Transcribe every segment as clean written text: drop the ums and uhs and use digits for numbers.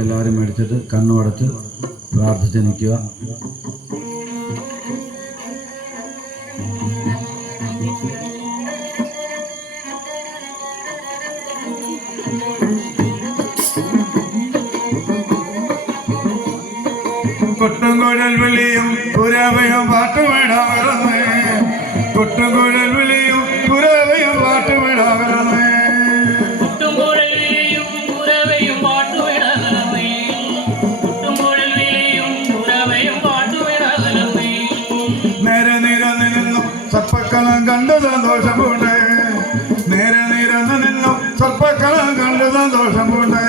എല്ലാവരും മേടിച്ചിട്ട് കണ്ണുടച്ച് പ്രാർത്ഥിച്ച് നിൽക്കുക. കൊട്ടുംകുഴൽ വിളിയും പുരവയും പാട്ടുമിടാകരുന്നേ, കൊട്ടുംകുഴൽ വിളിയും പുരവയും പാട്ടുമിടാകരുന്നേ, സർപ്പക്കളം കണ്ടു സന്തോഷമുണ്ട്, നേരെ നിരന്നു നിന്നു സർപ്പക്കളം കണ്ടു സന്തോഷമുണ്ട്,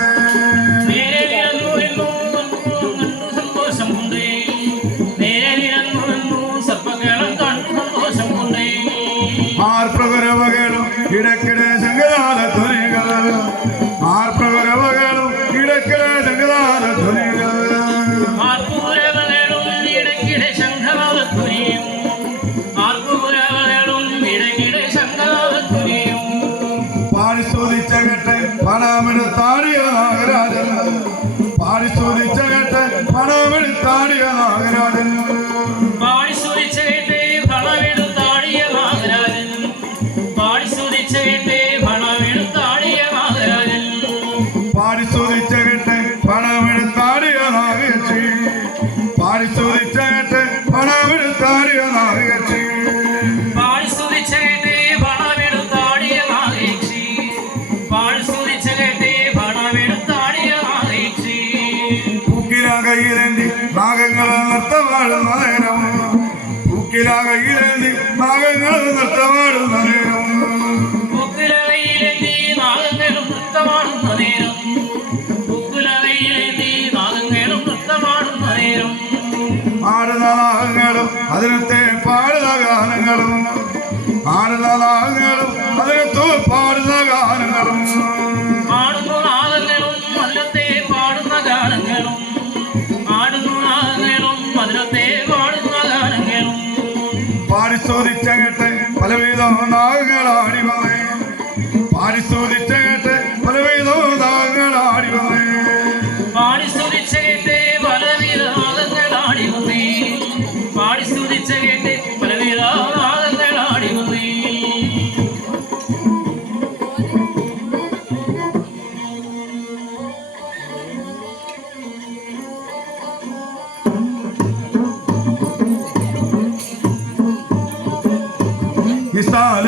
ആർപ്രകരവകളും ഇടയ്ക്കിടെ സംഗീതാല ധ്വനികൾ, ആർപ്രകരവകളും ഇടയ്ക്കിടെ സംഗീതാല ധ്വനികൾ, പാരിശോധിച്ച കേട്ട് പണമെടുത്താടിയ നാഗരാജൻ, പാരിശോധിച്ച കേട്ട് പണമെടുത്താടിയ നാഗരാജൻ, പാരിശോധിച്ച കേട്ട് പണമെടുത്താടിയ നാഗരാജൻ, പാരിശോധിച്ച കേട്ട് പണമെടുത്താടിയ നാഗരാജൻ, പാരിശോധിച്ച കേട്ട് പണമെടുത്താടിയ നാഗേച്ചി, പാരിശോധിച്ച കേട്ട് പണമെടുത്താടിയ നാഗേച്ചി, പാരിശോധിച്ച കേട്ട് പണമെടുത്താടിയ നാഗേച്ചി, പാരിശോധിച്ച കേട്ട് പണമെടുത്താടിയ നാഗേച്ചി, പൂക്കിലാകയിലേന്തി നാഗങ്ങൾ നൃത്തമാടുന്ന നേരം, പൂക്കിലാകയിലേന്തി നാഗങ്ങൾ നൃത്തമാടുന്ന നേരം, പൂക്കിലകയിലേന്തി നാഗങ്ങളും നൃത്തമാടുന്ന നേരം, പൂക്കിലകയിലേന്തി നാഗങ്ങളും നൃത്തമാടുന്ന നേരം, ആടുന്ന നാഗങ്ങളും അതിനത്തെ പാടുന്ന ഗാനങ്ങളും, ആടുന്ന നാഗങ്ങളും അതിനത്ത് പാടുന്ന ഗാനങ്ങളും, ആടുന്ന നാഗങ്ങളും അതിനത്തെ പാടുന്ന ഗാനങ്ങളും, ആടുന്ന നാഗങ്ങളും അതിനത്തെ പാടുന്ന ഗാനങ്ങളും, പാരിശോധിച്ച കേട്ട് പലവിധം നാഗങ്ങളാടി വന്നേ, പാരിശോധിച്ച കേട്ട് പലവിധം നാഗങ്ങളാടി വന്നേ, പാരിശോധിച്ച കേട്ട് പലവിധ നാഗങ്ങളാടി വന്നേ, പാരിശോധിച്ച കേട്ട് പലവിധ നാഗങ്ങളാടി വന്നേ,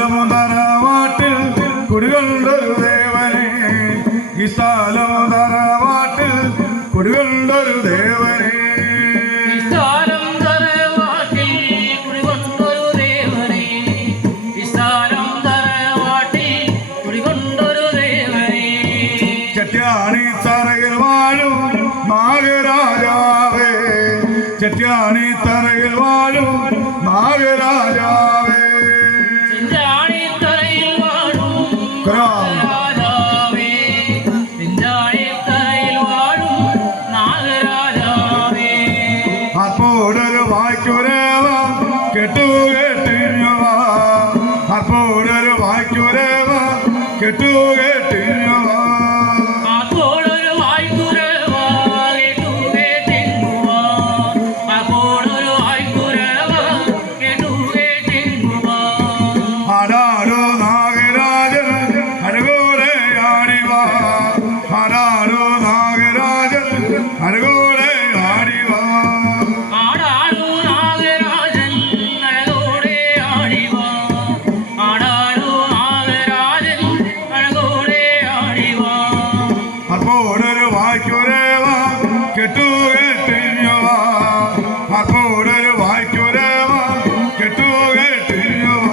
വിശാലമുതറവാട്ടിൽ കുടികൊണ്ടൊരു ദേവനെ, വിശാലമുതറവാട്ടിൽ കുടികൊണ്ടൊരു ദേവനെ, വിശാലം തറവാട്ടിൽ കുടികൊണ്ടൊരു ദേവനെ, വിശാലം തറവാട്ടിൽ കുടികൊണ്ടൊരു ദേവനെ, ചെട്ടിയാണി തറയിൽ വാഴും നാഗരാജാവേ, ചെട്ടിയാണി തറയിൽ വാഴും നാഗരാജാവേ, ചെഞ്ചാണിത്തറയിൽ വാഴും നാഗരാജാവേ, ചെഞ്ചാണിത്തറയിൽ വാഴും നാഗരാജാവേ, അപ്പോഴൊരു വായ്ക്കുരവ കെട്ടുകെട്ടിഞ്ഞവ, അപ്പോഴൊരു വായ്ക്കുരവ കെട്ടുകെട്ടിഞ്ഞവ, അപ്പോഴൊരു വായ്ക്കുരവ കേട്ടുകേട്ടിങ്ങുവ, അപ്പോഴൊരു വായ്ക്കുരവ കേട്ടുകേട്ടിങ്ങുവ, ആടാടോ നാഗരാജൻ അരകോടെ ആടിവ, ആടാടോ നാഗരാജൻ അരകോടെ ആടിവ, ആടാടു നാഗരാജൻ അഴകോടെ ആടിവ, ആടാടു നാഗരാജൻ അഴകോടെ ആടിവ, അപ്പോഴൊരു വായ്ക്കുരവ കെട്ടുകെട്ടിഞ്ഞവ, അപ്പോഴൊരു വായ്ക്കുരവ കെട്ടുകെട്ടിഞ്ഞവ,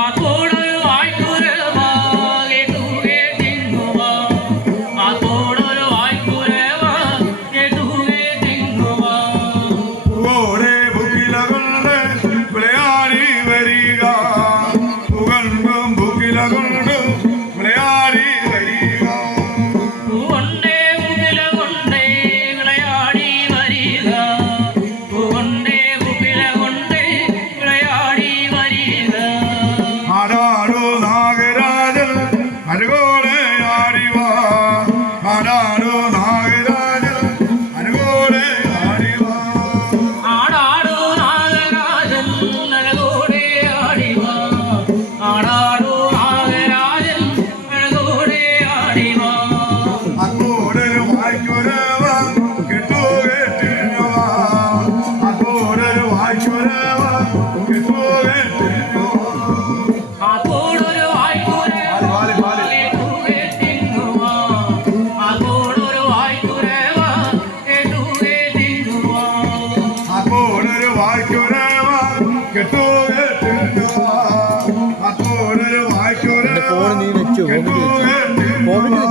അപ്പോഴൊരു വായ്ക്കുരവ നീ വെച്ചു വോമിറ്റ് വെച്ചു